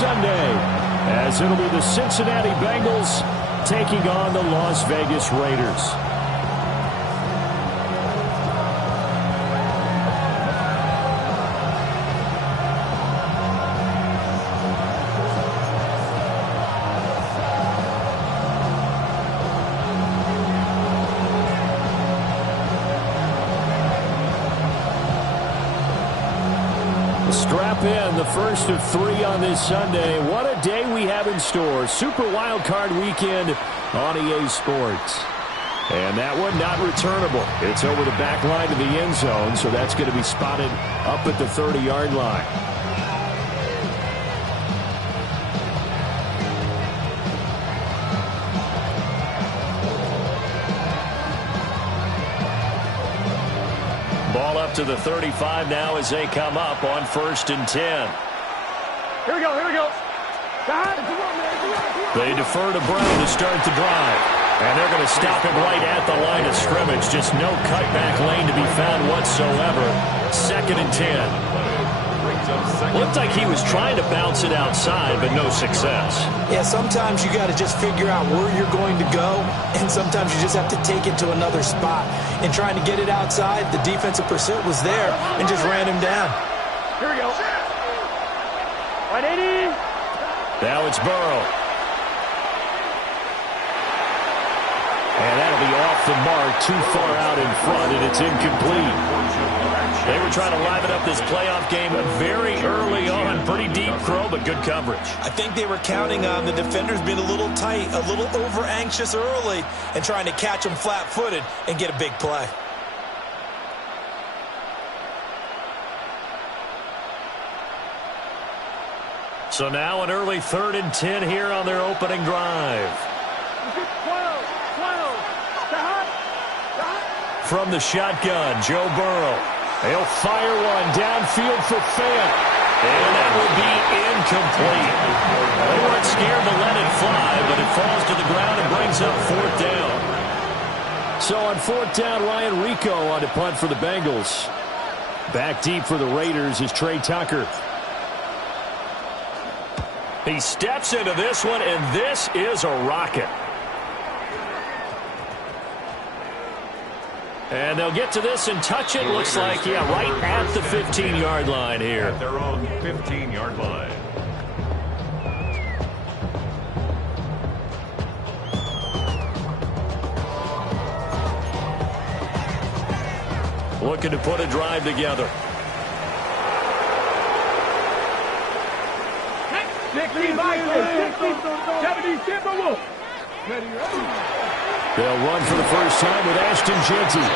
Sunday, as it'll be the Cincinnati Bengals taking on the Las Vegas Raiders. Strap in, the first of 3 on this Sunday. What a day we have in store. Super Wild Card Weekend on EA Sports. And that one not returnable. It's over the back line to the end zone, so that's going to be spotted up at the 30-yard line. Ball up to the 35 now as they come up on 1st and 10. Here we go, here we go. They defer to Brown to start the drive. And they're going to stop him right at the line of scrimmage. Just no cutback lane to be found whatsoever. 2nd and 10. Looked like he was trying to bounce it outside, but no success. Yeah, sometimes you got to just figure out where you're going to go, and sometimes you just have to take it to another spot. In trying to get it outside, the defensive pursuit was there and just ran him down. Here we go. 180. Now it's Burrow. And that'll be off the mark, too far out in front, and it's incomplete. They were trying to liven up this playoff game very early on. Pretty deep throw, but good coverage. I think they were counting on the defenders being a little tight, a little over-anxious early, and trying to catch them flat-footed and get a big play. So now an early 3rd and 10 here on their opening drive. 12. From the shotgun, Joe Burrow. He'll fire one downfield for Fant. And that will be incomplete. They weren't scared to let it fly, but it falls to the ground and brings up 4th down. So on 4th down, Ryan Rico on to punt for the Bengals. Back deep for the Raiders is Trey Tucker. He steps into this one, and this is a rocket. And they'll get to this and touch it. Looks like, yeah, right at the 15-yard line here. At their own 15-yard line. Looking to put a drive together. 60 Vikings, 60, 70 Timberwolves. They'll run for the first time with Ashton Jeanty.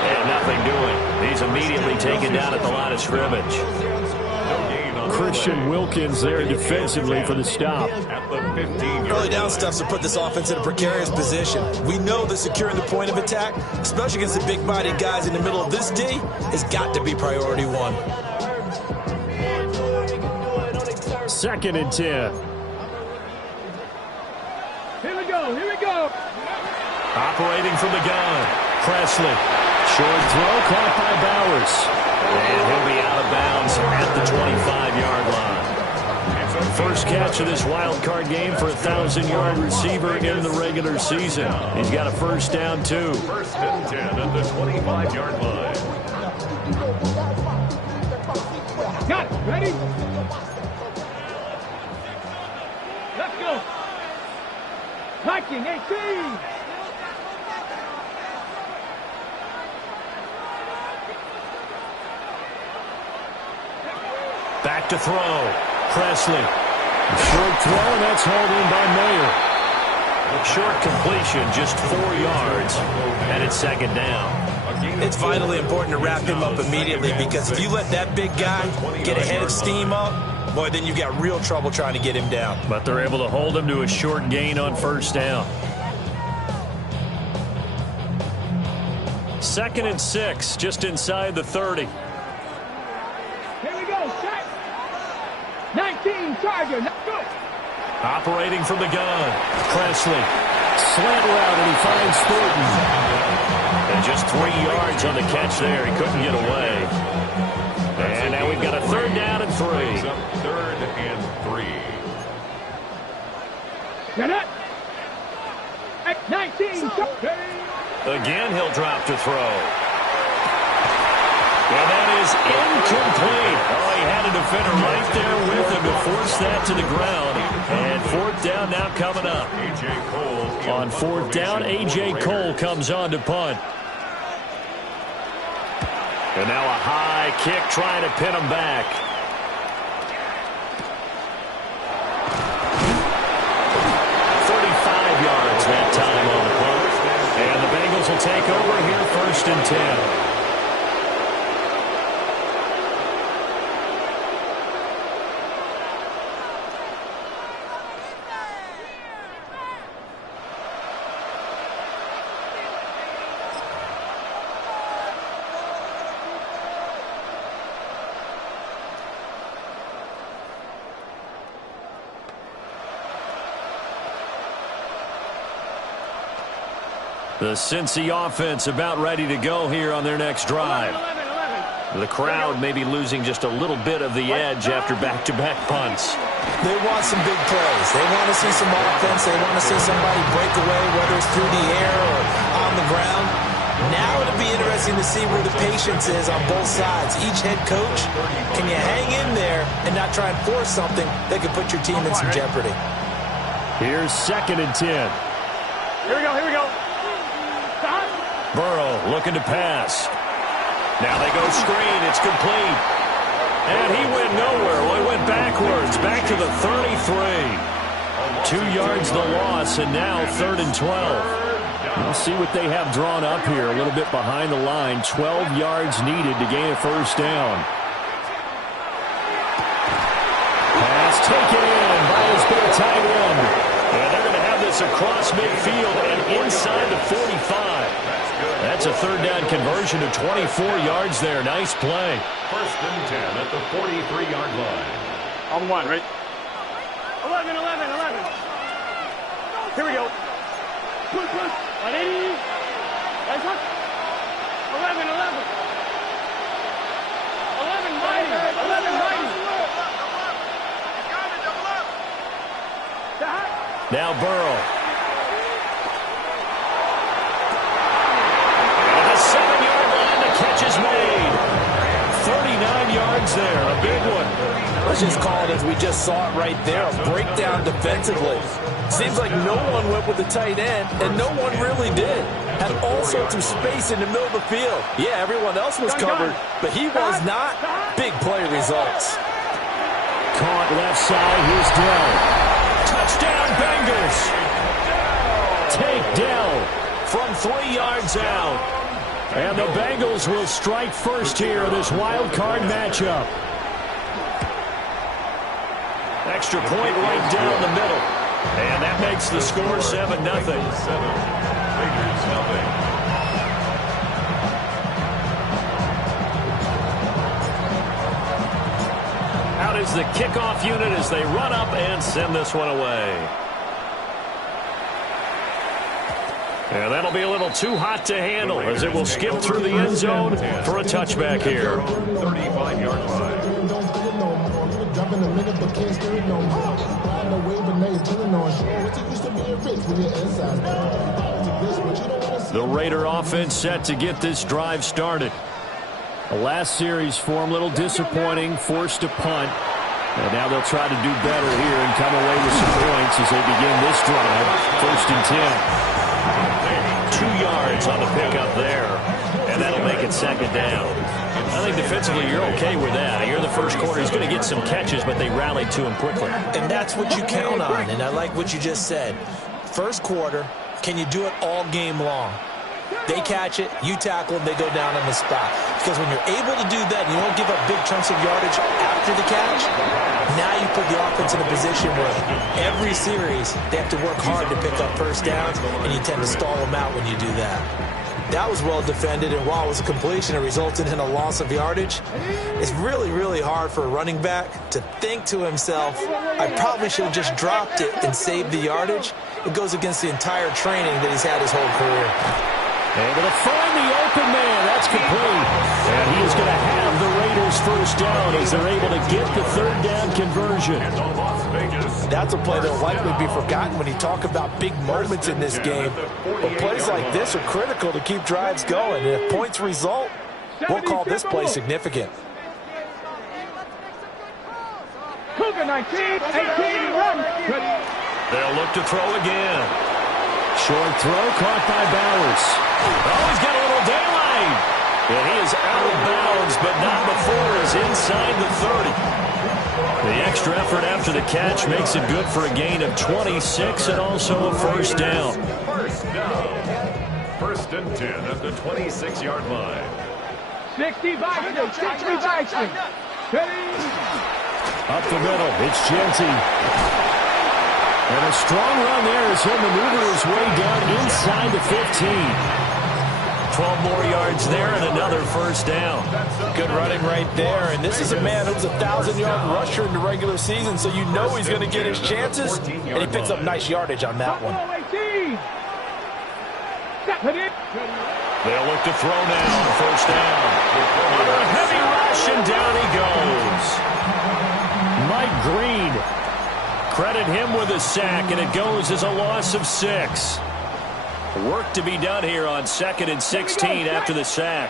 And nothing doing. He's immediately taken down at the line of scrimmage. Christian Wilkins there defensively for the stop. Early down stuffs will put this offense in a precarious position. We know that securing the point of attack, especially against the big-bodied guys in the middle of this D, has got to be priority 1. 2nd and 10. Here we go, here we go. Operating from the gun, Presley. Short throw caught by Bowers. And he'll be out of bounds at the 25-yard line. First catch of this wild card game for a 1,000-yard receiver in the regular season. He's got a first down, too. 1st and 10 at the 25-yard line. Got it, ready? Let's go. Viking 18. Back to throw. Presley. Short throw, and that's hauled in by Mayer. Short completion, just 4 yards, and it's 2nd down. It's vitally important to wrap him up immediately, because if you let that big guy get a head of steam up, boy, then you've got real trouble trying to get him down. But they're able to hold him to a short gain on first down. 2nd and 6, just inside the 30. Here we go, set. 19, Charger, let's go. Operating from the gun, Presley. Slant route, and he finds Thornton. And just 3 yards on the catch there. He couldn't get away. And now we've got a 3rd down and 3. 3rd and 3. Get it. 19. Again, he'll drop to throw. And that is incomplete. Oh, he had a defender right there with him to force that to the ground. And fourth down now coming up. On fourth down, A.J. Cole comes on to punt. And now a high kick trying to pin him back. That time on the punt. And the Bengals will take over here, 1st and 10. The Cincy offense about ready to go here on their next drive. The crowd may be losing just a little bit of the edge after back-to-back punts. They want some big plays. They want to see some offense. They want to see somebody break away, whether it's through the air or on the ground. Now it'll be interesting to see where the patience is on both sides. Each head coach, can you hang in there and not try and force something that could put your team in some jeopardy? Here's 2nd and 10. Here we go. Here we go. Burrow looking to pass. Now they go screen. It's complete. And he went nowhere. Well, he went backwards. Back to the 33. 2 yards the loss, and now 3rd and 12. We'll see what they have drawn up here. A little bit behind the line. 12 yards needed to gain a 1st down. Pass taken in by his big tight end. And they're going to have this across midfield and inside the 45. That's a 3rd down conversion of 24 yards there. Nice play. 1st and 10 at the 43-yard line. On 1, right? 11. Here we go. Push. 180. Nice one. 11. 11 mighty. Now Burrow. Catch is made. 39 yards there. A big one. Let's just call it as we just saw it right there. A breakdown defensively. Seems like no one went with the tight end, and no one really did. Had all sorts of space in the middle of the field. Yeah, everyone else was covered, but he was not. Big play results. Caught left side. Here's Dell. Touchdown, Bengals. Take Dell from 3 yards out. And the Bengals will strike first here in this wild card matchup. Extra point right down the middle. And that makes the score 7-0. Out is the kickoff unit as they run up and send this one away. And that'll be a little too hot to handle as it will skip through the end zone for a touchback here. 35-yard line. The Raider offense set to get this drive started. The last series for them a little disappointing, forced to punt. And now they'll try to do better here and come away with some points as they begin this drive. 1st and 10. 2 yards on the pickup there, and that'll make it 2nd down. I think defensively you're okay with that. Here in the first quarter, he's going to get some catches, but they rallied to him quickly. And that's what you count on, and I like what you just said. First quarter, can you do it all game long? They catch it, you tackle them, they go down on the spot. Because when you're able to do that, and you don't give up big chunks of yardage after the catch, now you put the offense in a position where every series they have to work hard to pick up 1st downs, and you tend to stall them out when you do that. That was well defended, and while it was a completion, it resulted in a loss of yardage. It's really, really hard for a running back to think to himself, I probably should have just dropped it and saved the yardage. It goes against the entire training that he's had his whole career. Able to find the open man. That's complete. And he is going to have the Raiders' 1st first down as they're able to get the third down conversion. That's a play that'll likely be forgotten when you talk about big moments in this game. But plays like this are critical to keep drives going. And if points result, we'll call this play significant. Cougar 19, 18, run. They'll look to throw again. Short throw caught by Bowers. Oh, he's got a little daylight. And he is out of bounds, but not before he's inside the 30. The extra effort after the catch makes it good for a gain of 26 and also a first down. First and 10 at the 26-yard line. 60 Vikings, 60 Vikings. Up the middle, it's Genty. And a strong run there as he'll maneuver his way down inside the 15. 12 more yards there and another first down. Good running right there. And this is a man who's a 1,000-yard rusher in the regular season, so you know he's going to get his chances. And he picks up nice yardage on that one. They'll look to throw now on first down. Under a heavy rush, and down he goes. Mike Green. Credit him with a sack, and it goes as a loss of 6. Work to be done here on 2nd and 16 after the sack.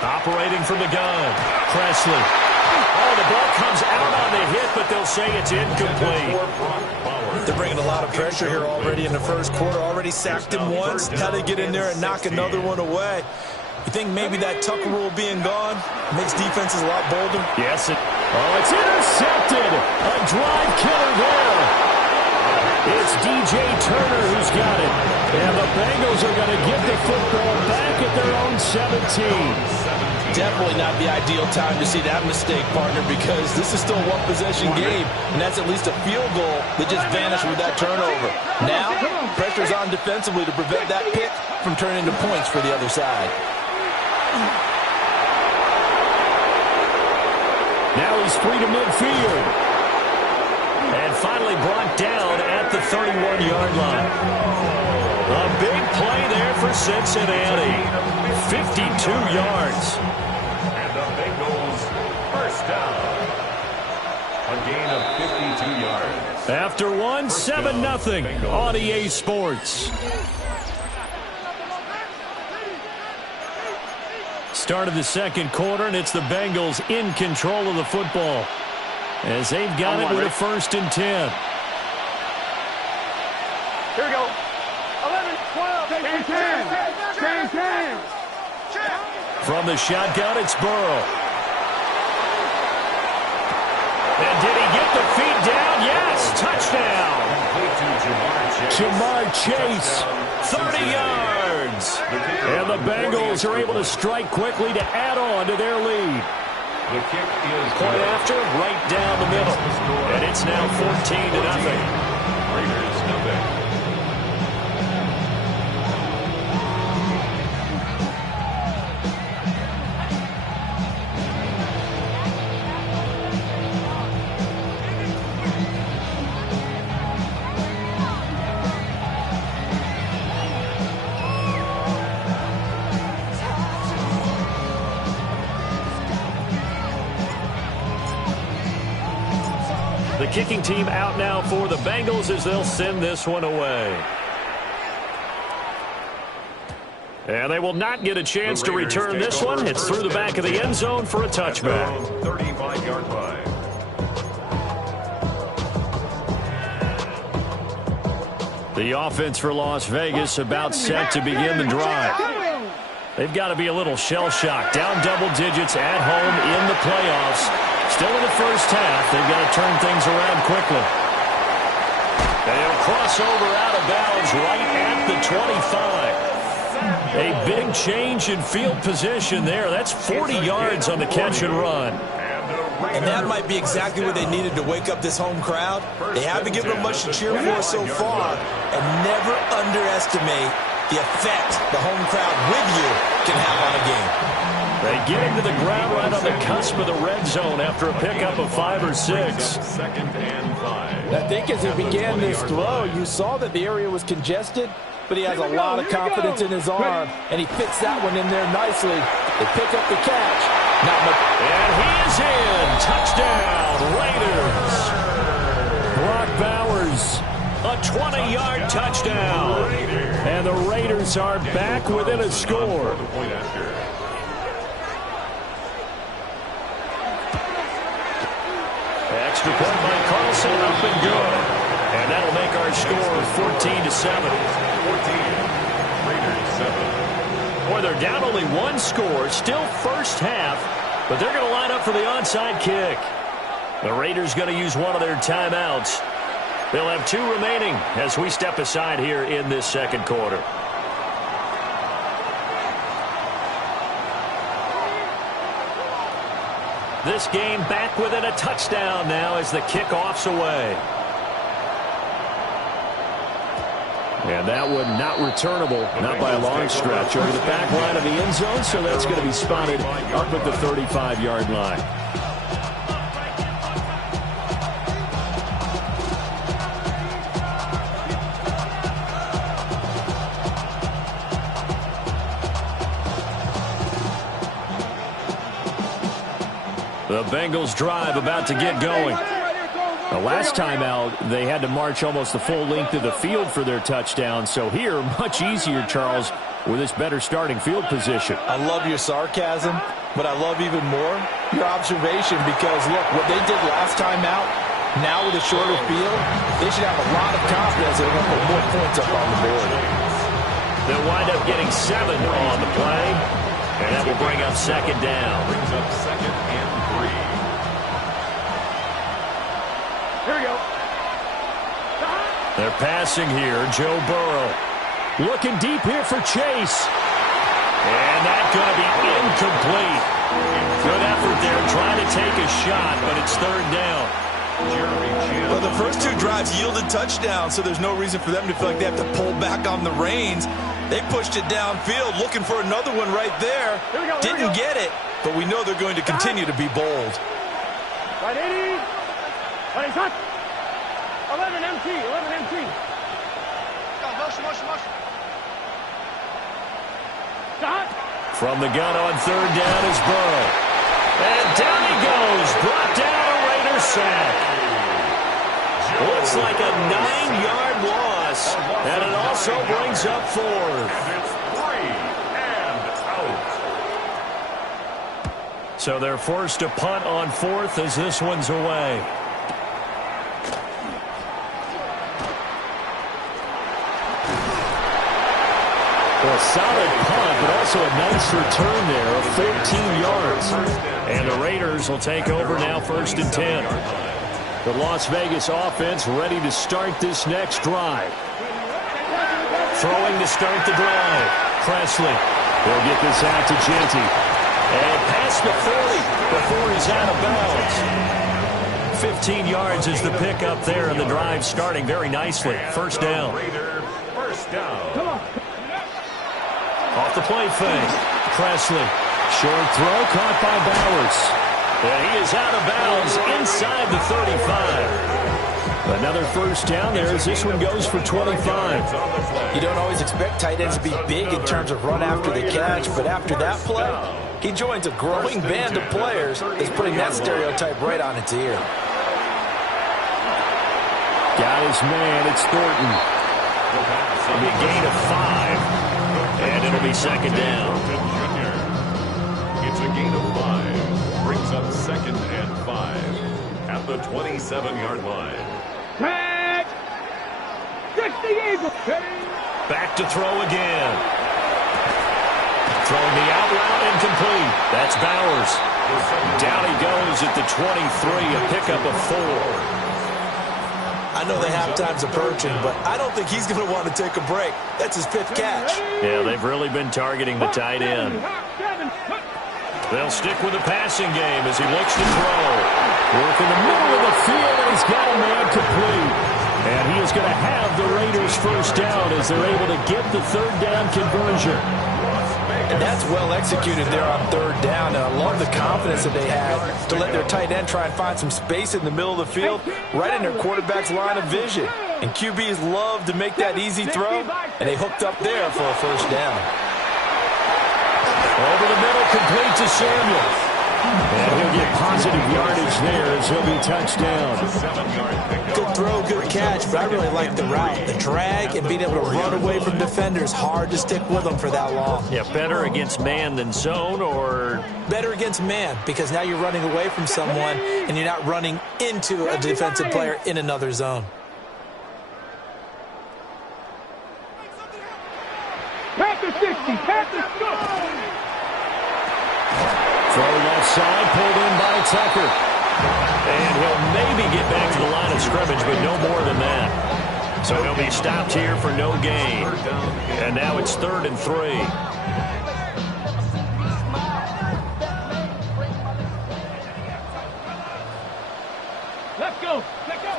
Operating from the gun, Presley. Oh, the ball comes out on the hit, but they'll say it's incomplete. They're bringing a lot of pressure here already in the first quarter. Already sacked him once. Now they get in there and knock another one away. You think maybe that Tucker rule being gone makes defenses a lot bolder? Yes. It's intercepted. A drive killer there. It's DJ Turner who's got it. And the Bengals are going to get the football back at their own 17. Definitely not the ideal time to see that mistake, partner, because this is still a one-possession game, and that's at least a field goal that just vanished with that turnover. Now, pressure's on defensively to prevent that pick from turning into points for the other side. Now he's free to midfield. And finally brought down at the 31-yard line. A big play there for Cincinnati. 52 yards. And the Bengals first down. A gain of 52 yards. After one, 7-0 on EA Sports. Start of the second quarter, and it's the Bengals in control of the football, as they've got it with a 1st and 10. Here we go. 11, 12, 10, 10. From the shotgun, it's Burrow. And did he get the feet down? Yes, touchdown. Jamar Chase, 30 yards. And the Bengals are able to strike quickly to add on to their lead. The kick is point after, right down the middle. And it's now 14-0. Raiders nothing. The kicking team out now for the Bengals as they'll send this one away. And they will not get a chance to return this one. It's through the back of the end zone for a touchback. 35-yard line. The offense for Las Vegas about set to begin the drive. They've got to be a little shell-shocked. Down double digits at home in the playoffs. Still in the first half. They've got to turn things around quickly. They'll cross over out of bounds right at the 25. A big change in field position there. That's 40 yards on the catch and run. And that might be exactly what they needed to wake up this home crowd. They haven't given them much to cheer for so far. And never underestimate the effect the home crowd with you can have on a game. They get him to the ground right on the cusp of the red zone after a pickup of 5 or 6. 2nd and 5. I think as he began this throw, you saw that the area was congested, but he has a lot of confidence in his arm, and he fits that one in there nicely. They pick up the catch. Not much. And he is in. Touchdown, Raiders. Brock Bowers, a 20-yard touchdown. And the Raiders are back within a score. Extra point by Carlson, up and good. And that'll make our score 14-7. 14, Raiders 7. Boy, they're down only one score, still first half, but they're going to line up for the onside kick. The Raiders going to use one of their timeouts. They'll have 2 remaining as we step aside here in this second quarter. This game back within a touchdown now as the kickoff's away. And that one not returnable, not by a long stretch, over the back line of the end zone, so that's going to be spotted up at the 35-yard line. The Bengals drive about to get going. The last time out, they had to march almost the full length of the field for their touchdown. So here, much easier, Charles, with this better starting field position. I love your sarcasm, but I love even more your observation because, look, what they did last time out, now with a shorter field, they should have a lot of confidence they're going to put more points up on the board. They'll wind up getting 7 on the play, and that will bring up second down. Brings up second and 3. Here we go. They're passing here. Joe Burrow looking deep here for Chase. And that's going to be incomplete. Good effort there trying to take a shot, but it's third down. Well, the first 2 drives yielded touchdowns, so there's no reason for them to feel like they have to pull back on the reins. They pushed it downfield, looking for another one right there. Didn't get it, but we know they're going to continue to be bold. Right 80. Right, he's hot. 11 MT. 11 MT. Motion. Stop. From the gun on third down is Burrow. And down he goes. Brought down a Raider sack. Looks like a 9-yard loss. And it also brings up 4. And it's 3 and out. So they're forced to punt on 4th as this one's away. A solid punt, but also a nice return there of 14 yards. And the Raiders will take over now, 1st and 10. The Las Vegas offense ready to start this next drive. Throwing to start the drive. Presley will get this out to Genty. And past the 40 before he's out of bounds. 15 yards is the pickup there, and the drive starting very nicely. First down. First down. Come on. Off the play fake. Presley. Short throw caught by Bowers. And he is out of bounds inside the 35. Another first down there as this one goes for 25. You don't always expect tight ends to be big in terms of run after the catch, but after that play, he joins a growing band of players that's putting that stereotype right on its ear. Got his man. It's Thornton. It'll be a gain of 5. And it'll be second down. It's a gain of 5. Brings up second and 5 at the 27-yard line. Catch. 60 Eagles. Back to throw again. Throwing the out route incomplete. That's Bowers. Down he goes at the 23, a pickup of 4. I know the halftime's approaching, but I don't think he's going to want to take a break. That's his 5th catch. Yeah, they've really been targeting the tight end. They'll stick with the passing game as he looks to throw. Work in the middle of the field, and he's got a man complete. And he is going to have the Raiders first down as they're able to get the third down conversion. And that's well executed there on third down. And I love the confidence that they had to let their tight end try and find some space in the middle of the field, right in their quarterback's line of vision. And QBs love to make that easy throw, and they hooked up there for a first down. Over the middle, complete to Samuel. And he'll get positive yardage there as he'll be touched down. Good throw, good catch, but I really like the route. The drag and being able to run away from defenders, hard to stick with them for that long. Yeah, better against man than zone, or? Better against man, because now you're running away from someone and you're not running into a defensive player in another zone. Panther 60, Panther score. Throw left side, pulled in by Tucker. And he'll maybe get back to the line of scrimmage, but no more than that. So he'll be stopped here for no gain. And now it's 3rd and 3. Let's go. Let's go.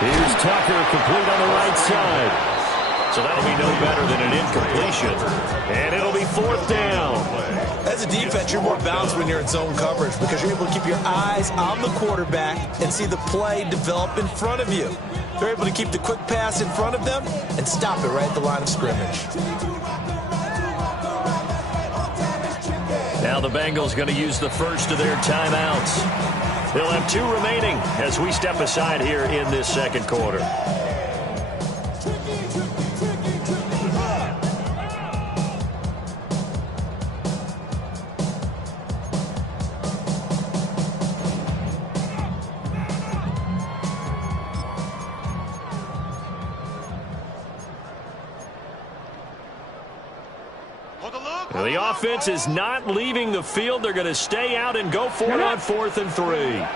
Here's Tucker, complete on the right side. So that'll be no better than an incompletion. And it'll be 4th down. As a defense, you're more balanced when you're in zone coverage because you're able to keep your eyes on the quarterback and see the play develop in front of you. You're able to keep the quick pass in front of them and stop it right at the line of scrimmage. Now the Bengals going to use the first of their timeouts. They'll have 2 remaining as we step aside here in this second quarter. The offense is not leaving the field. They're going to stay out and go for it on 4th and 3. And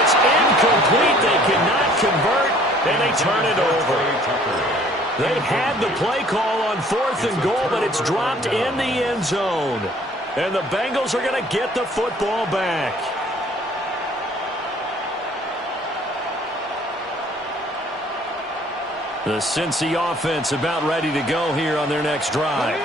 it's incomplete. They cannot convert, and they turn it over. They had the play call on 4th and goal, but it's dropped in the end zone. And the Bengals are going to get the football back. The Cincy offense about ready to go here on their next drive.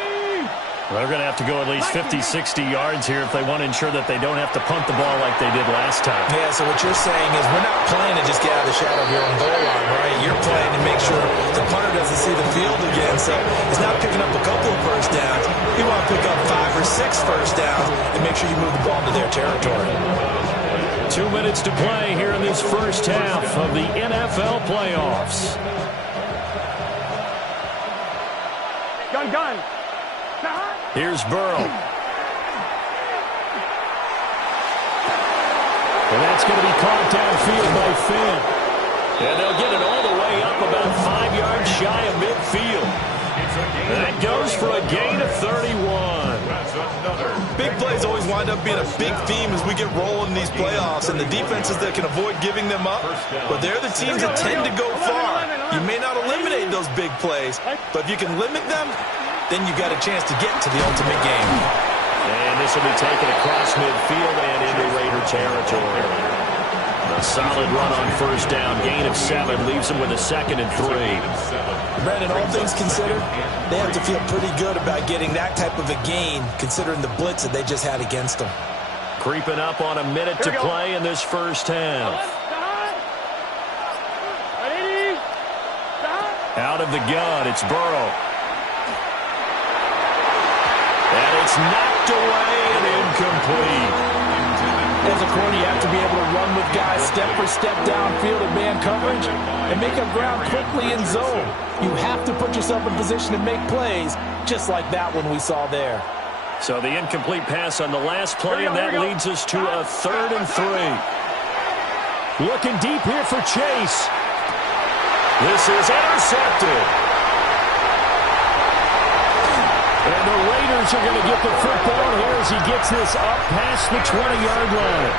They're going to have to go at least 50, 60 yards here if they want to ensure that they don't have to punt the ball like they did last time. Yeah, so what you're saying is we're not playing to just get out of the shadow of your own goal line, right? You're playing to make sure the punter doesn't see the field again. So he's not picking up a couple of first downs. You want to pick up 5 or 6 first downs and make sure you move the ball into their territory. 2 minutes to play here in this first half of the NFL playoffs. Gun. Here's Burrow. And that's going to be caught downfield by Finn. And they'll get it all the way up about 5 yards shy of midfield. That goes for a gain of 31. Big plays always wind up being a big theme as we get rolling in these playoffs, and the defenses that can avoid giving them up, but they're the teams that tend to go far. You may not eliminate those big plays, but if you can limit them, then you got a chance to get to the ultimate game. And this will be taken across midfield and into Raider territory. A solid run on first down, gain of 7, leaves them with a 2nd and 3. Brandon, all things considered, they have to feel pretty good about getting that type of a gain, considering the blitz that they just had against them. Creeping up on a minute to play in this first half. Out of the gun, it's Burrow. And it's knocked away and incomplete. As a corner, you have to be able to run with guys step for step downfield in man coverage and make up ground quickly in zone. You have to put yourself in position to make plays, just like that one we saw there. So the incomplete pass on the last play, and that leads us to a 3rd and 3. Looking deep here for Chase. This is intercepted. And the Raiders are going to get the football here as he gets this up past the 20-yard line.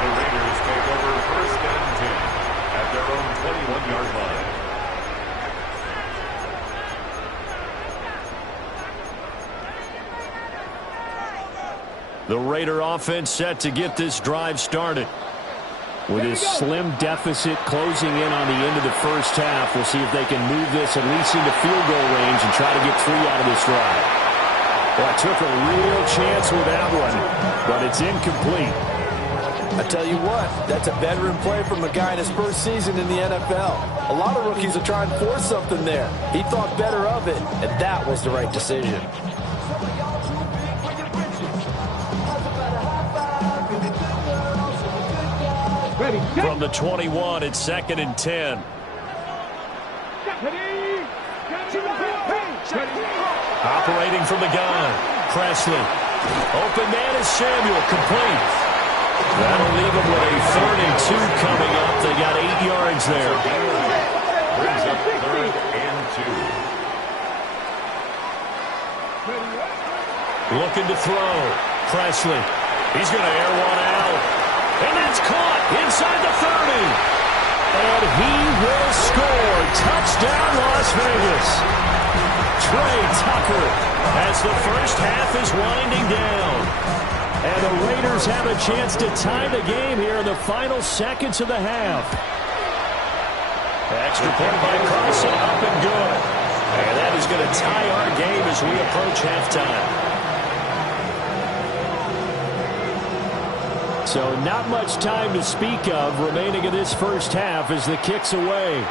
The Raiders take over 1st and 10 at their own 21-yard line. The Raider offense set to get this drive started. With his slim deficit closing in on the end of the first half, we'll see if they can move this at least into field goal range and try to get 3 out of this drive. Well, took a real chance with that one, but it's incomplete. I tell you what, that's a veteran play from a guy in his first season in the NFL. A lot of rookies are trying to force something there. He thought better of it, and that was the right decision. From the 21, it's 2nd and 10. Operating from the gun, Presley. Open man is Samuel, complete. That'll leave him with a 3rd and 2 coming up. They got 8 yards there. Brings up 3rd and 2. Looking to throw. Presley. He's going to air one out. And that's caught inside the 30. And he will score. Touchdown, Las Vegas. Trey Tucker as the first half is winding down. And the Raiders have a chance to tie the game here in the final seconds of the half. Extra point by Carson, up and good. And that is going to tie our game as we approach halftime. So not much time to speak of remaining in this first half as the kick's away.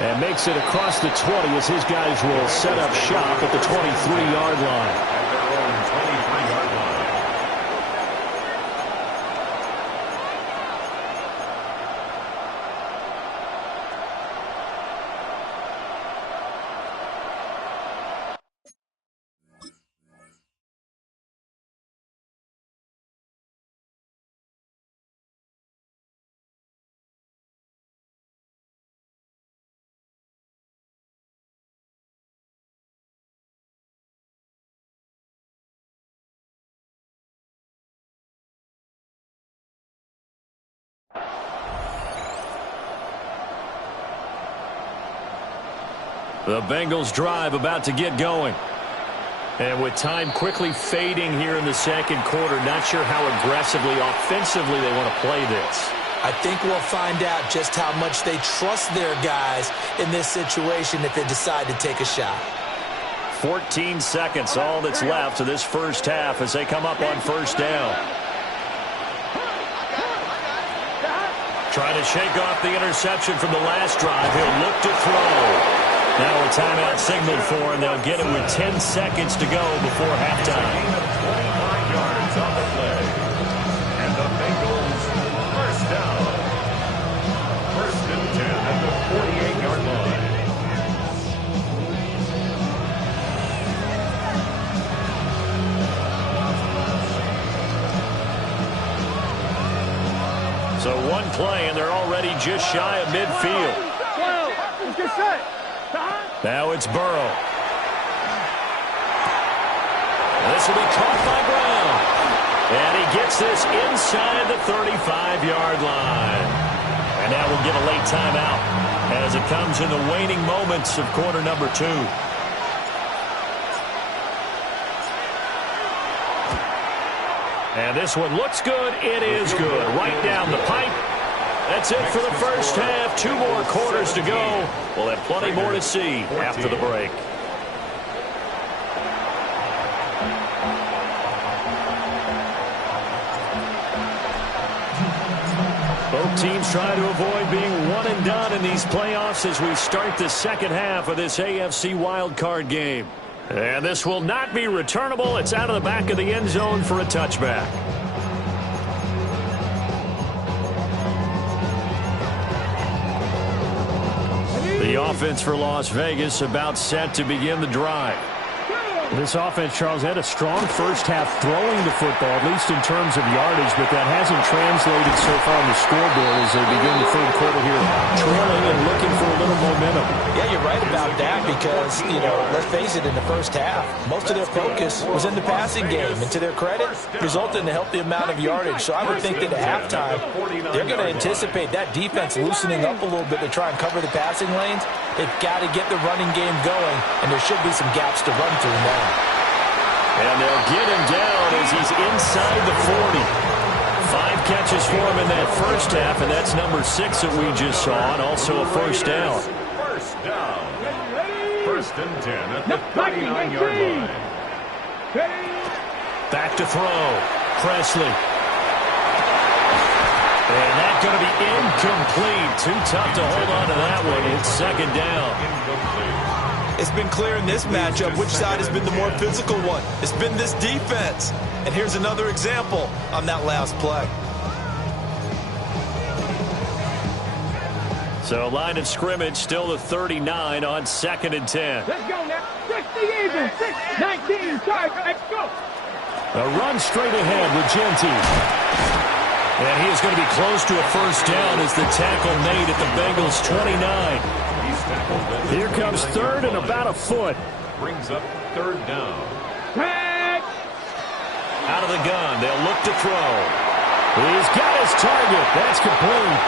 And makes it across the 20 as his guys will set up shop at the 23-yard line. At their own 23-yard line. The Bengals drive about to get going. And with time quickly fading here in the second quarter, not sure how aggressively, offensively they want to play this. I think we'll find out just how much they trust their guys in this situation if they decide to take a shot. 14 seconds, all that's left of this first half as they come up on first down. Trying to shake off the interception from the last drive. He'll look to throw. Now a timeout signaled for, and they'll get it with 10 seconds to go before halftime. Gain of 25 yards on the play. And the Bengals first down. 1st and 10 at the 48-yard line. So one play, and they're already just shy of midfield. Let's get set. Now it's Burrow. This will be caught by Brown. And he gets this inside the 35-yard line. And now we'll get a late timeout as it comes in the waning moments of quarter number 2. And this one looks good. It is good. Right down the pipe. That's it for the first half. 2 more quarters to go. We'll have plenty more to see after the break. Both teams try to avoid being one and done in these playoffs as we start the second half of this AFC wildcard game. And this will not be returnable. It's out of the back of the end zone for a touchback. The offense for Las Vegas about set to begin the drive. This offense, Charles, had a strong first half throwing the football, at least in terms of yardage, but that hasn't translated so far on the scoreboard as they begin the third quarter here, trailing and looking for a little momentum. Yeah, you're right about that because, let's face it, in the first half, most of their focus was in the passing game. And to their credit, resulted in a healthy amount of yardage. So I would think that at halftime, they're going to anticipate that defense loosening up a little bit to try and cover the passing lanes. They've got to get the running game going, and there should be some gaps to run through now. And they'll get him down as he's inside the 40. 5 catches for him in that first half, and that's number 6 that we just saw, and also a first down. First down. 1st and 10 at the 39-yard line. Back to throw. Presley. And that's going to be incomplete. Too tough to hold on to that one. It's second down. It's been clear in this matchup which side has been the more physical one. It's been this defense. And here's another example on that last play. So line of scrimmage still the 39 on 2nd and 10. Let's go now. 60 even. 19. Sorry, let's go. A run straight ahead with Genty. And he is going to be close to a first down as the tackle made at the Bengals 29. Here comes third and about a foot. Brings up third down. Out of the gun, they'll look to throw. He's got his target. That's complete.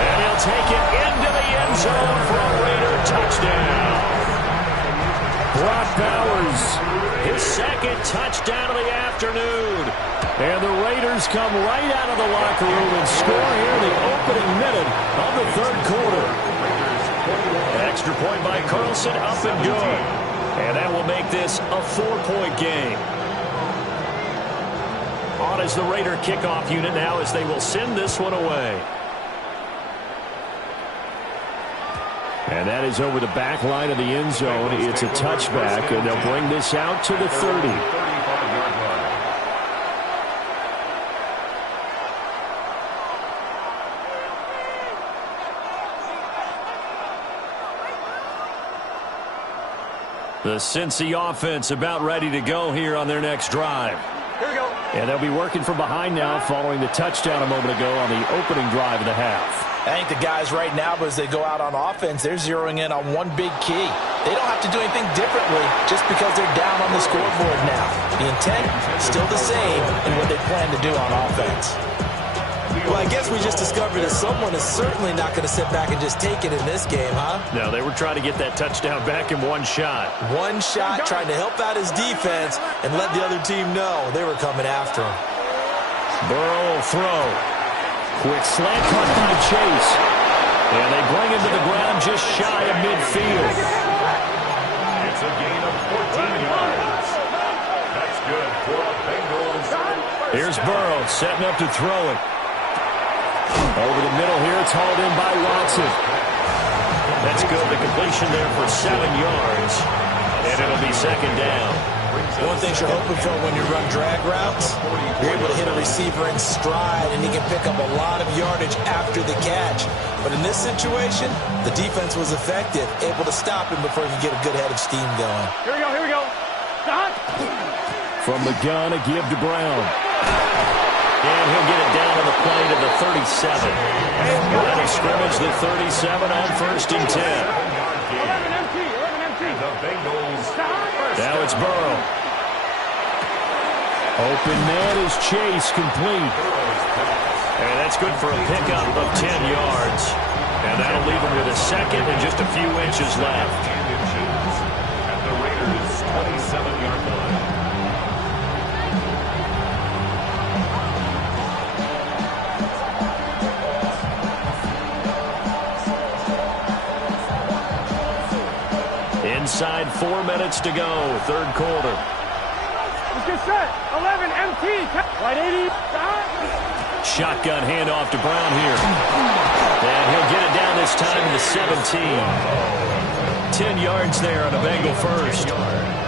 And he'll take it into the end zone for a Raider touchdown. Brock Bowers, his second touchdown of the afternoon. And the Raiders come right out of the locker room and score here in the opening minute of the third quarter. An extra point by Carlson, up and good. And that will make this a 4-point game. On as the Raider kickoff unit now as they will send this one away. And that is over the back line of the end zone. It's a touchback, and they'll bring this out to the 30. The Cincy offense about ready to go here on their next drive. Here we go. And they'll be working from behind now following the touchdown a moment ago on the opening drive of the half. I think the guys right now, as they go out on offense, they're zeroing in on one big key. They don't have to do anything differently just because they're down on the scoreboard now. The intent, still the same in what they plan to do on offense. Well, I guess we just discovered that someone is certainly not going to sit back and just take it in this game, huh? No, they were trying to get that touchdown back in one shot. One shot, trying to help out his defense and let the other team know they were coming after him. Burrow will throw. Quick slant cut by Chase. And they bring him to the ground just shy of midfield. It's a gain of 14 yards. That's good for the Bengals. Here's Burrow setting up to throw it. Over the middle here, it's hauled in by Watson. That's good. The completion there for 7 yards. And it'll be second down. One thing you're hoping for when you run drag routes, you're able to hit a receiver in stride, and he can pick up a lot of yardage after the catch. But in this situation, the defense was effective, able to stop him before he could get a good head of steam going. Here we go. Here we go. Stop. From the gun, a give to Brown. And he'll get it down on the play to the 37. Line of scrimmage, the 37 on 1st and 10. 11 empty. The Bengals. Now it's Burrow. Open man is Chase, complete. And that's good for a pickup of 10 yards. And that'll leave him with a second and just a few inches left. At the Raiders' 27-yard line. Inside 4 minutes to go, third quarter. Let's get set. 11 empty. Right 80. Stop. Shotgun handoff to Brown here. And he'll get it down this time to the 17. 10 yards there on a Bengal first.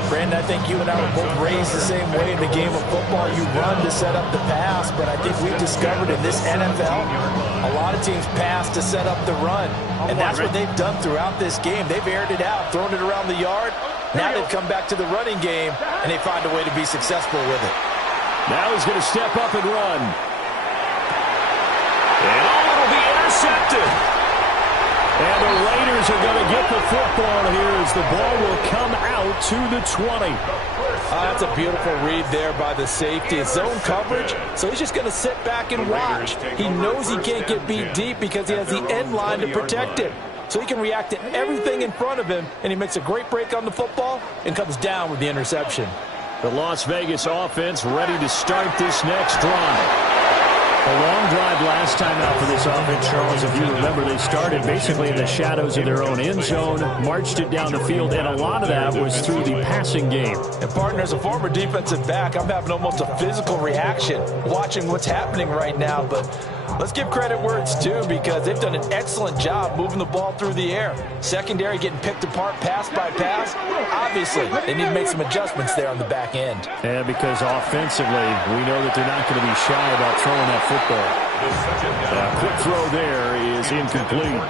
Brandon, I think you and I were both raised the same way in the game of football. You run to set up the pass, but I think we've discovered in this NFL, a lot of teams pass to set up the run. And that's what they've done throughout this game. They've aired it out, thrown it around the yard. Now they've come back to the running game, and they find a way to be successful with it. Now he's going to step up and run. And it'll be intercepted. And the Raiders are going to get the football here as the ball will come out to the 20. That's a beautiful read there by the safety. It's zone coverage, so he's just going to sit back and watch. He knows he can't get beat deep because he has the end line to protect him. So he can react to everything in front of him, and he makes a great break on the football and comes down with the interception. The Las Vegas offense ready to start this next drive. A long drive last time out for this offense, Charles. If you remember, they started basically in the shadows of their own end zone, marched it down the field, and a lot of that was through the passing game. And, partner, as a former defensive back, I'm having almost a physical reaction watching what's happening right now. But let's give credit where it's due, because they've done an excellent job moving the ball through the air. Secondary getting picked apart pass by pass. Obviously, they need to make some adjustments there on the back end. Yeah, because offensively, we know that they're not going to be shy about throwing that football. Quick throw there is incomplete.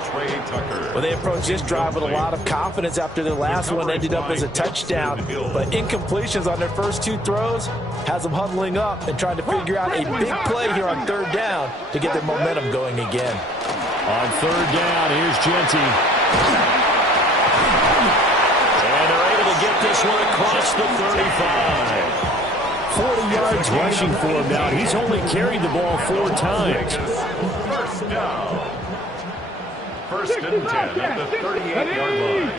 Well, they approached this drive with a lot of confidence after their last one ended up as a touchdown. But incompletions on their first two throws has them huddling up and trying to figure out a big play here on third down to get their momentum going again. On third down, here's Genty. And they're able to get this one across the 35. 40 yards rushing for him now. He's only carried the ball 4 times. First down. First and 10 at the 38-yard line.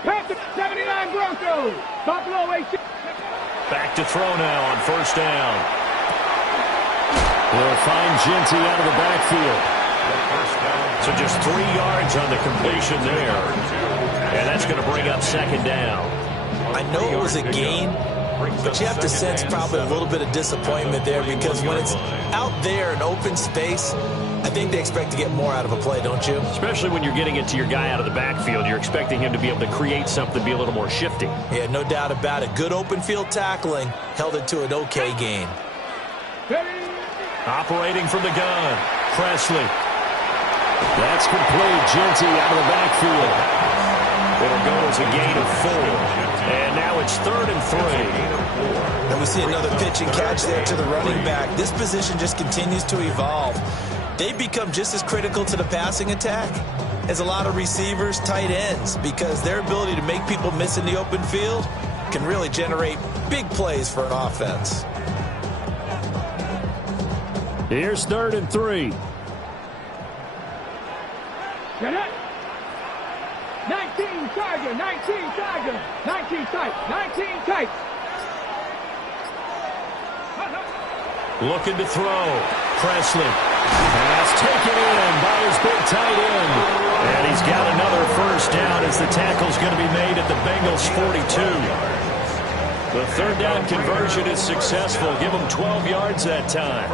Pass to 79 Broncos. Buffalo 8. Back to throw now on first down. They'll find Genty out of the backfield. So just 3 yards on the completion there. And that's going to bring up second down. I know it was a gain, but you have to sense probably a little bit of disappointment there, because when it's out there in open space, I think they expect to get more out of a play, don't you? Especially when you're getting it to your guy out of the backfield. You're expecting him to be able to create something, be a little more shifty. Yeah, no doubt about it. Good open field tackling held it to an okay gain. Operating from the gun, Presley. That's complete. Genty out of the backfield. It'll go as a gain of 4. And now it's 3rd and 3. And we see another pitch and catch there to the running back. This position just continues to evolve. They become just as critical to the passing attack as a lot of receivers, tight ends, because their ability to make people miss in the open field can really generate big plays for an offense. Here's 3rd and 3. Get it. 19 Tiger, 19 Tiger, 19 tight, 19 tight. Looking to throw. Presley. Pass taken in by his big tight end. And he's got another first down as the tackle's going to be made at the Bengals 42. The third down conversion is successful. Give them 12 yards that time.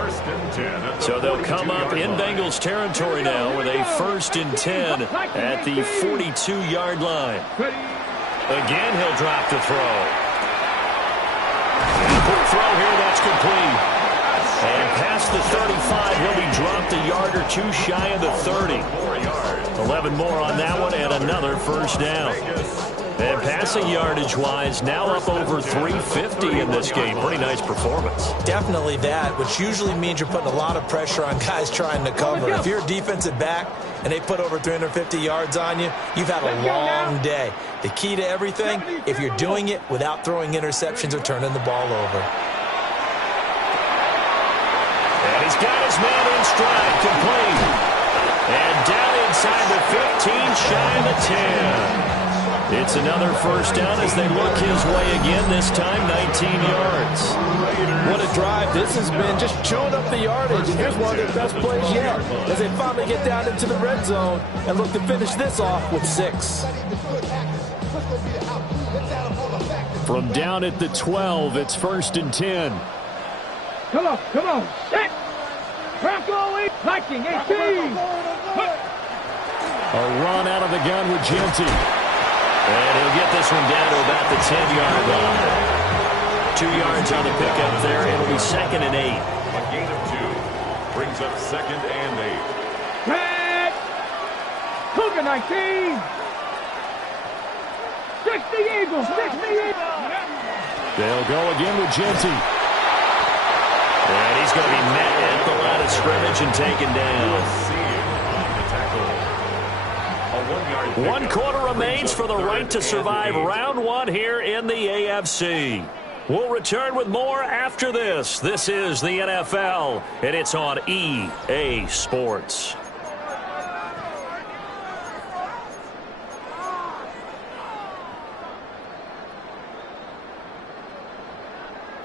So they'll come up in Bengals territory now with a 1st and 10 at the 42-yard line. Again, he'll drop to throw. Quick throw here, that's complete. And past the 35, he'll be dropped a yard or 2 shy of the 30. 11 more on that one and another first down. And passing yardage-wise, now up over 350 in this game. Pretty nice performance. Definitely that, which usually means you're putting a lot of pressure on guys trying to cover. If you're a defensive back and they put over 350 yards on you, you've had a long day. The key to everything, if you're doing it without throwing interceptions or turning the ball over. And he's got his man in stride, complete. And down inside the 15, shy of the 10. It's another first down as they look his way again, this time 19 yards. What a drive this has been, just chewing up the yardage. And here's one of their best plays yet as they finally get down into the red zone and look to finish this off with 6. From down at the 12, it's 1st and 10. Come on, come on. Set. Bronco 8, Viking 18. A run out of the gun with Genty. And he'll get this one down to about the 10-yard line. 2 yards on the pickup there. It'll be 2nd and 8. A gain of 2 brings up 2nd and 8. Red. Cougar 19. 60 Eagles, 60 Eagles. They'll go again with Genty. And he's going to be met at the line of scrimmage and taken down. 1 quarter remains for the right to survive round 1 here in the AFC. We'll return with more after this. This is the NFL, and it's on EA Sports.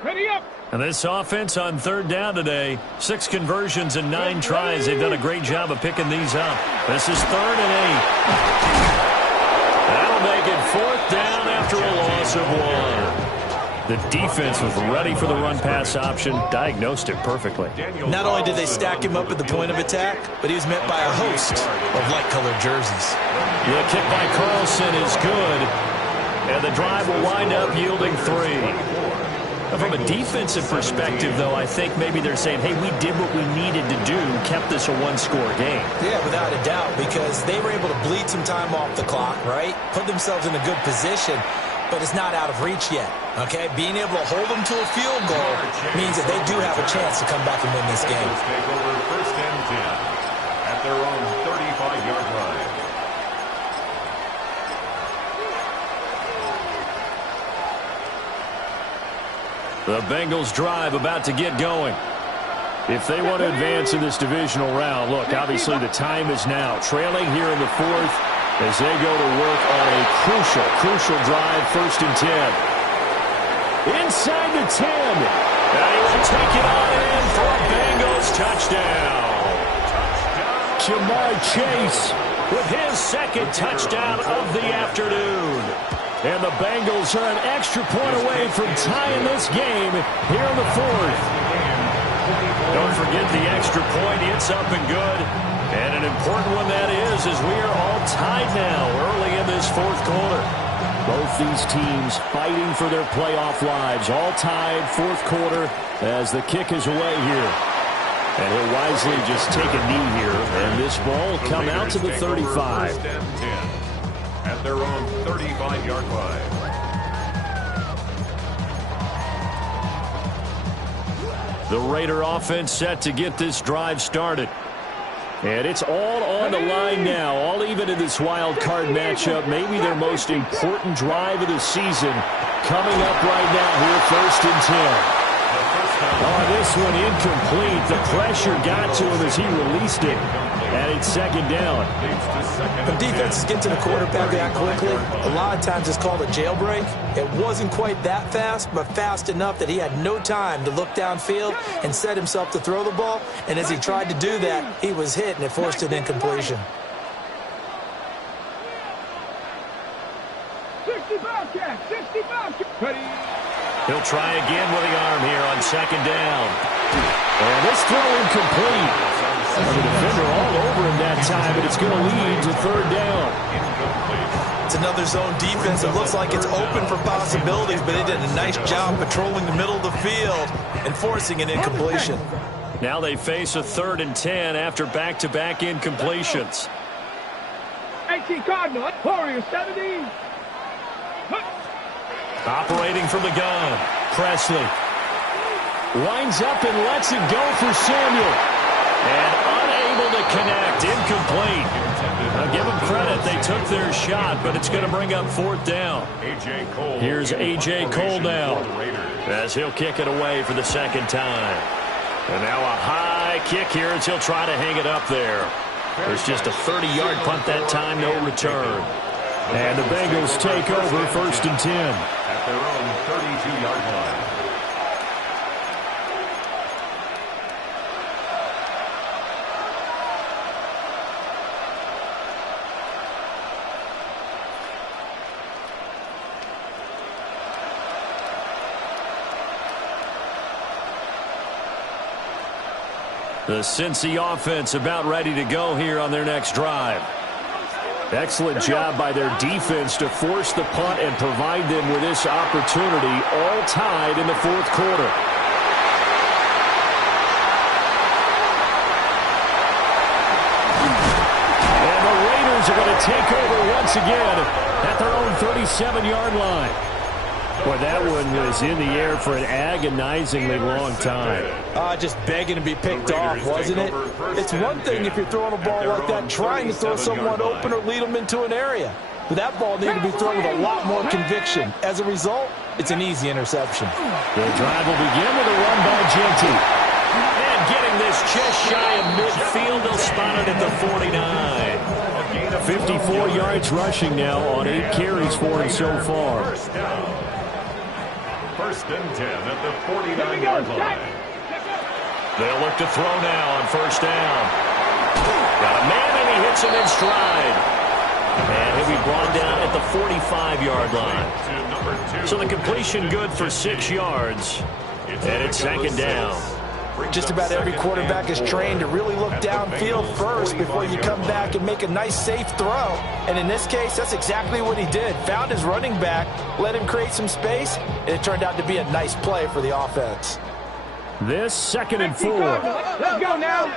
Ready up. And this offense on third down today, 6 conversions and 9 tries. They've done a great job of picking these up. This is 3rd and 8. That'll make it 4th down after a loss of 1. The defense was ready for the run-pass option, diagnosed it perfectly. Not only did they stack him up at the point of attack, but he was met by a host of light-colored jerseys. The kick by Carlson is good, and the drive will wind up yielding 3. From a defensive perspective, though, I think maybe they're saying, hey, we did what we needed to do, kept this a one-score game. Yeah, without a doubt, because they were able to bleed some time off the clock, right? Put themselves in a good position, but it's not out of reach yet, okay? Being able to hold them to a field goal means that they do have a chance to come back and win this game. Take over 1st and 10 at their own 35-yard line. The Bengals drive about to get going. If they want to advance in this divisional round, look, obviously the time is now. Trailing here in the 4th as they go to work on a crucial drive, 1st and 10. Inside the 10. And he will take it on in for a Bengals touchdown. Jamar Chase with his 2nd touchdown of the afternoon. And the Bengals are an extra point away from tying this game here in the 4th. Don't forget the extra point. It's up and good. And an important one that is, as we are all tied now early in this 4th quarter. Both these teams fighting for their playoff lives. All tied, 4th quarter, as the kick is away here. And he'll wisely just take a knee here. And this ball will come out to the 35. 1st and 10. At their own 35-yard line. The Raider offense set to get this drive started. And it's all on the line now, all even in this wild card matchup. Maybe their most important drive of the season coming up right now here, 1st and 10. Oh, this one incomplete. The pressure got to him as he released it. And it's 2nd down. When defenses get to the quarterback that quickly, a lot of times it's called a jailbreak. It wasn't quite that fast, but fast enough that he had no time to look downfield and set himself to throw the ball. And as he tried to do that, he was hit, and it forced an incompletion. 65 catch, 65 catch. Ready. He'll try again with the arm here on 2nd down. And this throw incomplete. The defender all over him that time, but it's going to lead to 3rd down. It's another zone defense. It looks like it's open for possibilities, but they did a nice job patrolling the middle of the field and forcing an incompletion. Now they face a 3rd and 10 after back-to-back incompletions. 18 Cardinal, Warriors 17. Operating from the gun, Presley winds up and lets it go for Samuel. And unable to connect, incomplete. Now give them credit, they took their shot, but it's going to bring up 4th down. Here's A.J. Cole now, as he'll kick it away for the 2nd time. And now a high kick here as he'll try to hang it up there. There's just a 30-yard punt that time, no return. And the Bengals take over 1st and 10. At their own 32-yard line. The Cincy offense about ready to go here on their next drive. Excellent job by their defense to force the punt and provide them with this opportunity, all tied in the 4th quarter. And the Raiders are going to take over once again at their own 37-yard line. Boy, that one was in the air for an agonizingly long time. Just begging to be picked off, wasn't it? It's one thing if you're throwing a ball like that, trying to throw someone open or lead them into an area. But that ball needed to be thrown with a lot more conviction. As a result, it's an easy interception. The drive will begin with a run by Genty. And getting this just shy of midfield, they'll spot it at the 49. 54 yards rushing now on 8 carries for him so far. First and 10 at the 49-yard line. They'll look to throw now on first down. Got a man, and he hits him in stride. And he'll be brought down at the 45-yard line. So the completion good for 6 yards. And it's second down. Just about every quarterback is trained to really look downfield first before you come back and make a nice, safe throw. And in this case, that's exactly what he did. Found his running back, let him create some space, and it turned out to be a nice play for the offense. This second and 4. Let's go now.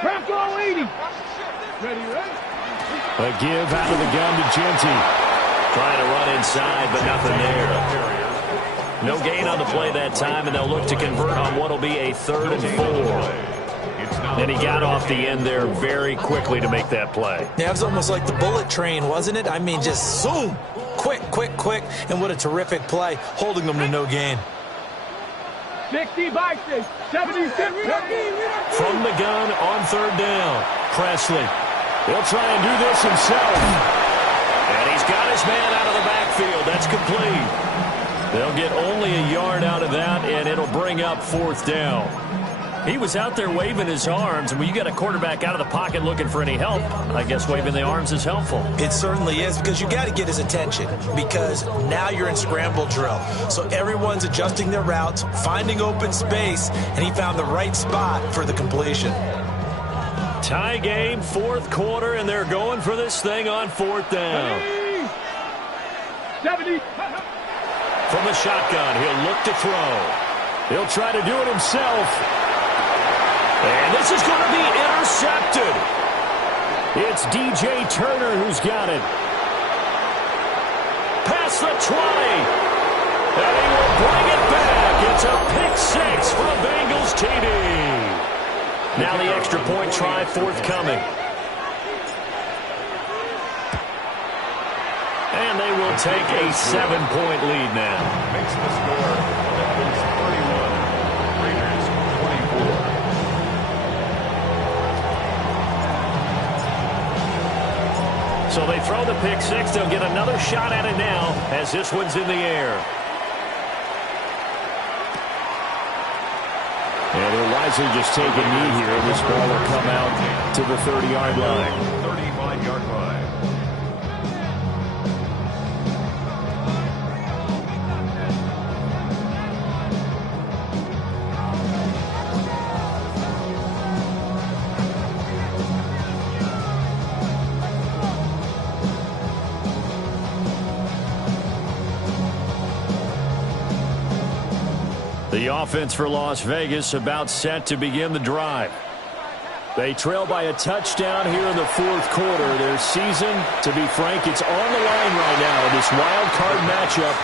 Crack all 80. Ready? A give out of the gun to Genty. Trying to run inside, but nothing there. No gain on the play that time, and they'll look to convert on what will be a 3rd and 4. And he got off the end there very quickly to make that play. Yeah, it was almost like the bullet train, wasn't it? I mean, just zoom. Quick, quick, quick. And what a terrific play, holding them to no gain. 60 by 6. 76. From the gun on 3rd down. Presley. He'll try and do this himself. And he's got his man out of the backfield. That's complete. They'll get only a yard out of that, and it'll bring up 4th down. He was out there waving his arms, and when you got a quarterback out of the pocket looking for any help, I guess waving the arms is helpful. It certainly is, because you got to get his attention, because now you're in scramble drill. So everyone's adjusting their routes, finding open space, and he found the right spot for the completion. Tie game, 4th quarter, and they're going for this thing on 4th down. 70. From the shotgun, he'll look to throw. He'll try to do it himself. And this is going to be intercepted. It's DJ Turner who's got it. Past the 20. And he will bring it back. It's a pick 6 for a Bengals TD. Now the extra point try forthcoming. And they will take a 7-point lead now. Makes the score Bengals 31, Raiders 24. So they throw the pick 6. They'll get another shot at it now as this one's in the air. And he'll wisely just take a knee here. This ball will come out to the 30-yard line. 35-yard line. The offense for Las Vegas about set to begin the drive. They trail by a touchdown here in the 4th quarter. Their season, to be frank, it's on the line right now in this wild card matchup.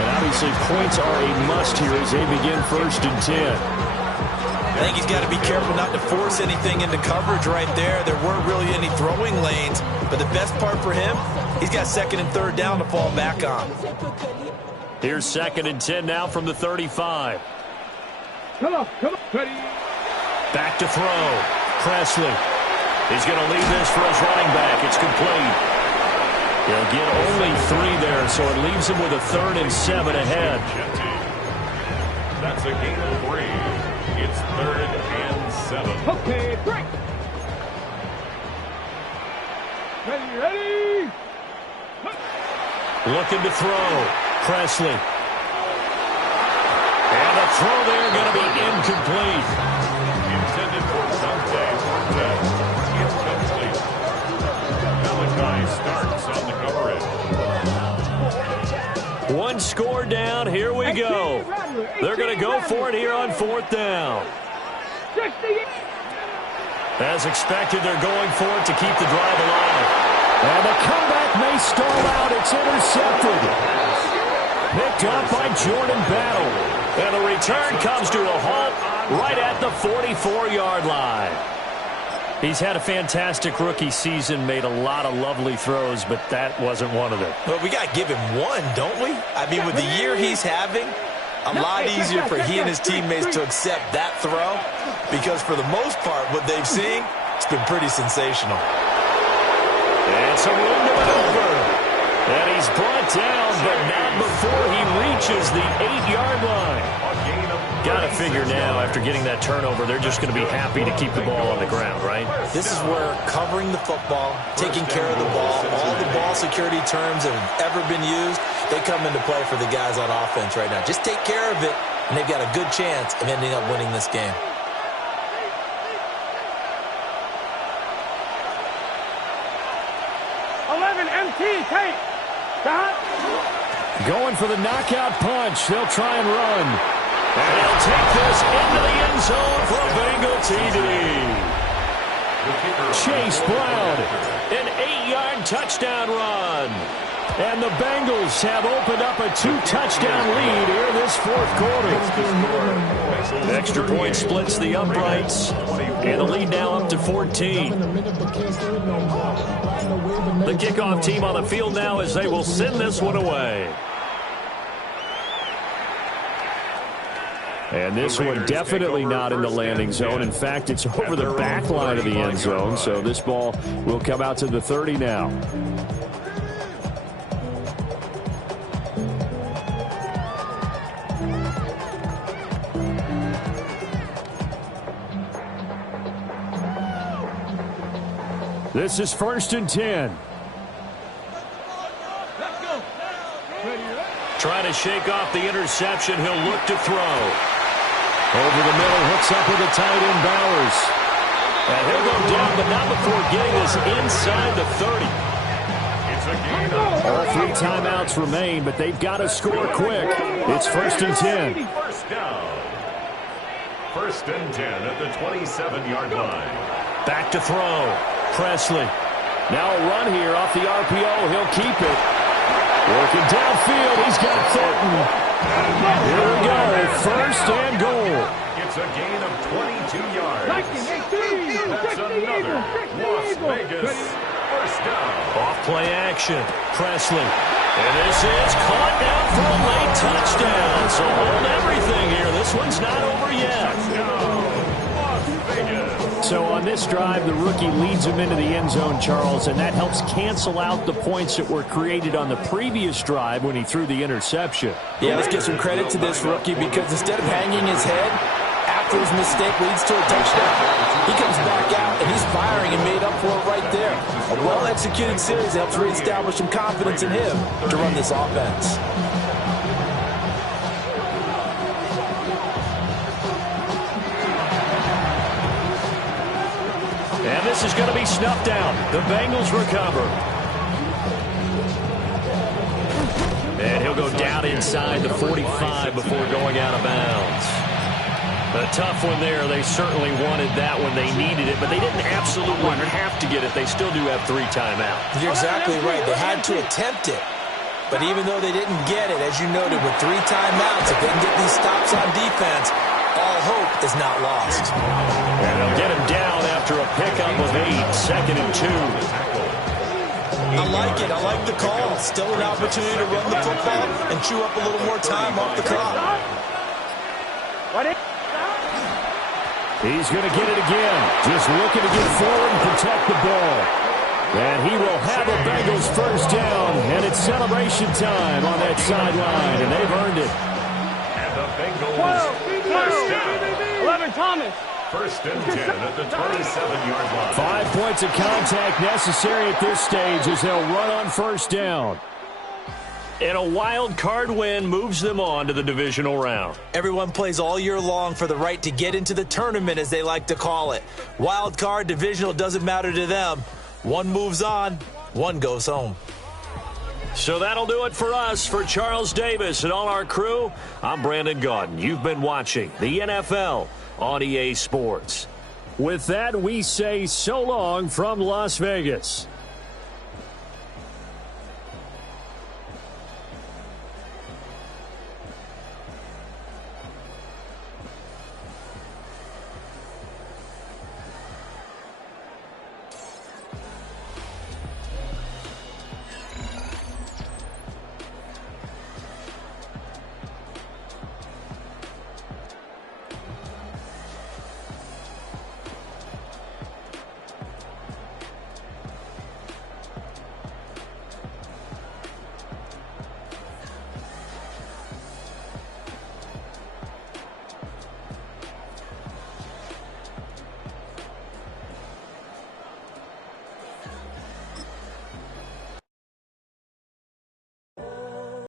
And obviously points are a must here as they begin 1st and 10. I think he's got to be careful not to force anything into coverage right there. There weren't really any throwing lanes. But the best part for him, he's got 2nd and 3rd down to fall back on. Here's 2nd and 10 now from the 35. Come on. Ready. Back to throw. Presley. He's going to leave this for his running back. It's complete. He'll get only 3 there, so it leaves him with a 3rd and 7 ahead. That's a gain of 3. It's 3rd and 7. Okay, break. Ready. Looking to throw. Presley. And the throw there going to be incomplete. Intended for Dante Cortez. Incomplete. Malachi starts on the coverage. One score down. Here we go. They're going to go for it here on 4th down. As expected, they're going for it to keep the drive alive. And the comeback may stall out. It's intercepted. Picked up by Jordan Battle. And the return comes to a halt right at the 44-yard line. He's had a fantastic rookie season, made a lot of lovely throws, but that wasn't one of them. Well, we got to give him one, don't we? I mean, with the year he's having, a lot easier for he and his teammates to accept that throw because for the most part, what they've seen, it's been pretty sensational. And some room to maneuver. And he He's brought down, but not before he reaches the 8-yard line. Got to figure now, after getting that turnover, they're just going to be happy to keep the ball on the ground, right? This is where covering the football, taking care of the ball, all the ball security terms that have ever been used, they come into play for the guys on offense right now. Just take care of it, and they've got a good chance of ending up winning this game. Going for the knockout punch. They'll try and run. And he'll take this into the end zone for a Bengal TD. Chase Brown. An 8-yard touchdown run. And the Bengals have opened up a 2-touchdown lead here this fourth quarter. Extra point splits the uprights. And the lead now up to 14. The kickoff team on the field now as they will send this one away. And this one definitely not in the landing zone. In fact, it's over the back line of the end zone. So this ball will come out to the 30 now. This is 1st and 10. Trying to shake off the interception. He'll look to throw. Over the middle, hooks up with the tight end Bowers. And he'll go down, but not before getting this inside the 30. All 3 timeouts remain, but they've got to score quick. It's 1st and 10. First down. 1st and 10 at the 27-yard line. Back to throw. Presley. Now a run here off the RPO. He'll keep it. Working downfield. He's got Thornton. Here we go. 1st and goal. It's a gain of 22 yards. That's another Las Vegas first down. Off play action. Presley. And this is caught down for a late touchdown. So hold everything here. This one's not over yet. Touchdown, Las Vegas. So on this drive, the rookie leads him into the end zone, Charles, and that helps cancel out the points that were created on the previous drive when he threw the interception. Yeah, let's give some credit to this rookie because instead of hanging his head after his mistake leads to a touchdown, he comes back out and he's firing and made up for it right there. A well-executed series helps reestablish some confidence in him to run this offense. And this is going to be snuffed out. The Bengals recover. And he'll go down inside the 45 before going out of bounds. A tough one there. They certainly wanted that when they needed it, but they didn't absolutely have to get it. They still do have 3 timeouts. You're exactly right. They had to attempt it. But even though they didn't get it, as you noted, with 3 timeouts, if they can get these stops on defense, all hope is not lost. And they'll get him down after a pickup of 8, 2nd and 2. I like it. I like the call. Still an opportunity to run the football and chew up a little more time off the clock. He's going to get it again. Just looking to get forward and protect the ball. And he will have a Bengals first down. And it's celebration time on that sideline. And they've earned it. And the Bengals first down. 11 Thomas. 1st and 10 at the 27-yard line. 5 points of contact necessary at this stage as they'll run on first down. And a wild card win moves them on to the divisional round. Everyone plays all year long for the right to get into the tournament, as they like to call it. Wild card, divisional, doesn't matter to them. One moves on, one goes home. So that'll do it for us. For Charles Davis and all our crew, I'm Brandon Gaudin. You've been watching the NFL on EA Sports. With that, we say so long from Las Vegas.